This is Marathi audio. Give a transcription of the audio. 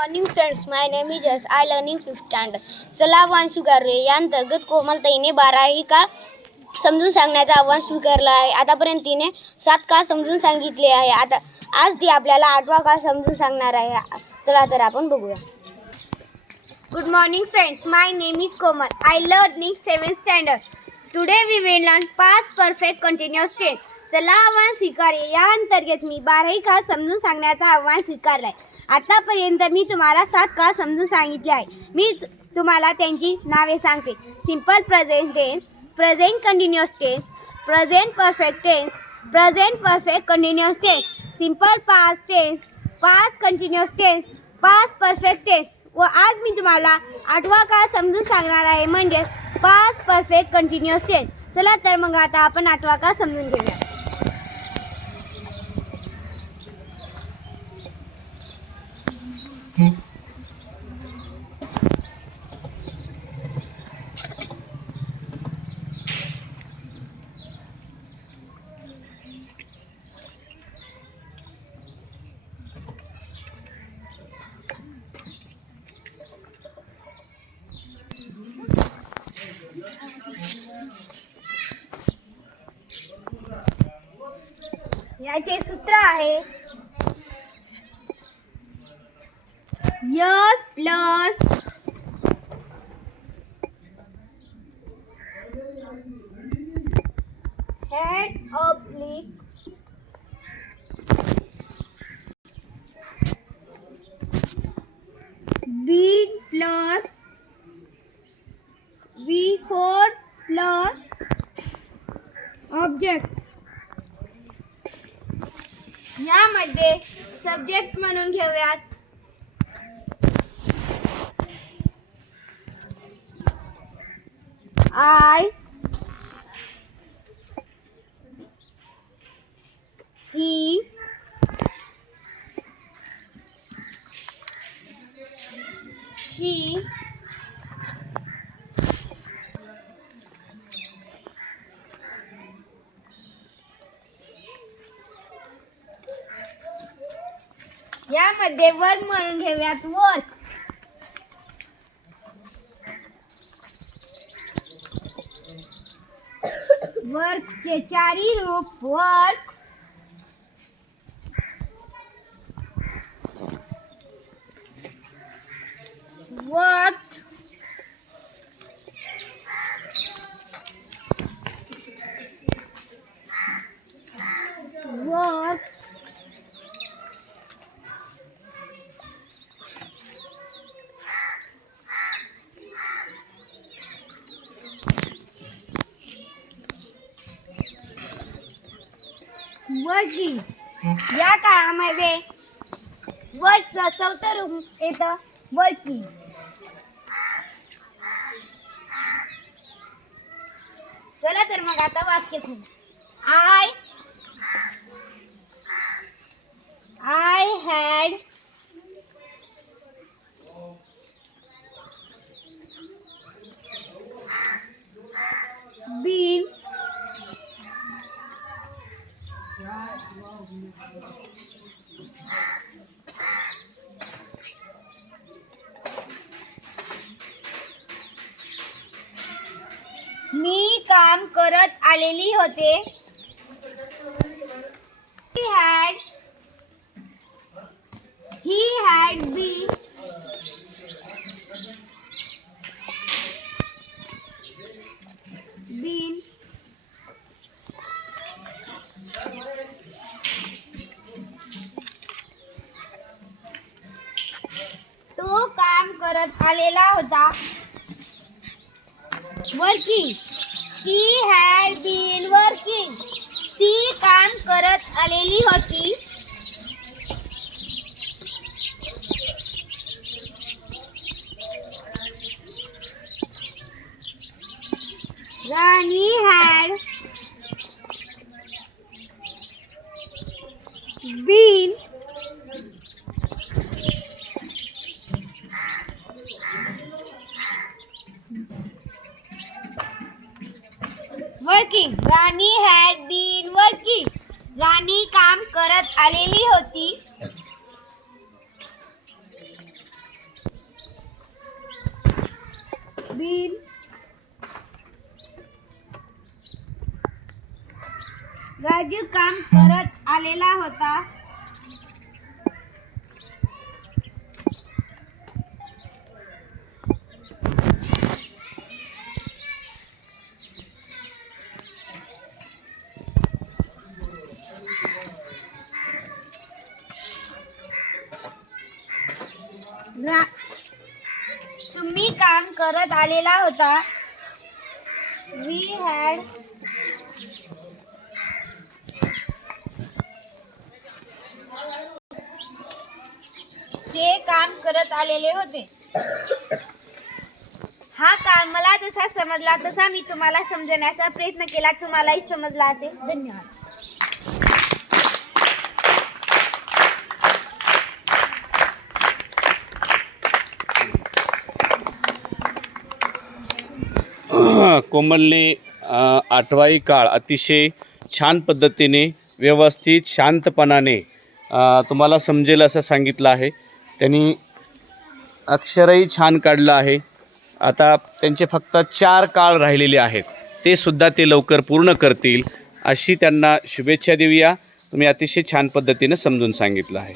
Morning friends my name is Jas I learning fifth standard चला आव्हान स्वीकारले या अंतर्गत कोमलताईने बाराही का समजून सांगण्याचं आव्हान स्वीकारलं आहे. आतापर्यंत तिने सात का समजून सांगितले आहे. आता आज ती आपल्याला आठवा का समजून सांगणार आहे. चला तर आपण बघूया. Good morning friends my name is Komal. I learning seven standard today we will learn पाच परफेक्ट कंटिन्युअस टेन्स चला आव्हान स्वीकारे या अंतर्गत मी बाराही का समजून सांगण्याचा आव्हान स्वीकारलाय. आहे आतापर्यंत मी तुम्हाला सात का समजून सांगितले आहे. मी तुम्हाला त्यांची नावे सांगते. Simple present tense present continuous tense present perfect tense present perfect continuous tense simple past tense past continuous tense past perfect tense व आज मी तुम्हाला आठवा काळ समजून सांगणार आहे. म्हणजे पास परफेक्ट कंटिन्युअस टेन्स चला तर मग आता आपण आठवा काळ समजून घेऊया. याचे सूत्र आहे S plus had oblique been plus V four plus object. यामध्ये सब्जेक्ट म्हणून घेऊयात. आय ही शी यामध्ये वर्क म्हणून घेऊयात वर्क वर्कचे चारी रूप वर्क वर्क वर्किंग या काळामध्ये वर्कचं चौथं रूप येतं वर्किंग चला तर मग आता वाक्य खूप आय हॅड बीन मी काम करत आलेली होते. ही हॅड ही हॅड बी परत आलेला होता. Working she had been working ती काम करत आलेली होती. Rani had been working Rani had been working Rani काम करत आलेली होती. बीन राजू काम करत आलेला होता. तुम्ही काम करत आलेला होता. वी हॅड ते काम करत आलेले होते. हा काळ मला जसा समजला तसा मी तुम्हाला समजण्याचा प्रयत्न केला. तुम्हालाही समजला असेल. धन्यवाद. कोमलने आठवाई काळ अतिशय छान पद्धतीने व्यवस्थित शांतपणाने तुम्हाला समजेल असं सांगितलं आहे. त्यांनी अक्षरही छान काढलं आहे. आता त्यांचे फक्त चार काळ राहिलेले आहेत. ते सुद्धा ते लवकर पूर्ण करतील अशी त्यांना शुभेच्छा देऊया. तुम्ही अतिशय छान पद्धतीने समजून सांगितलं आहे.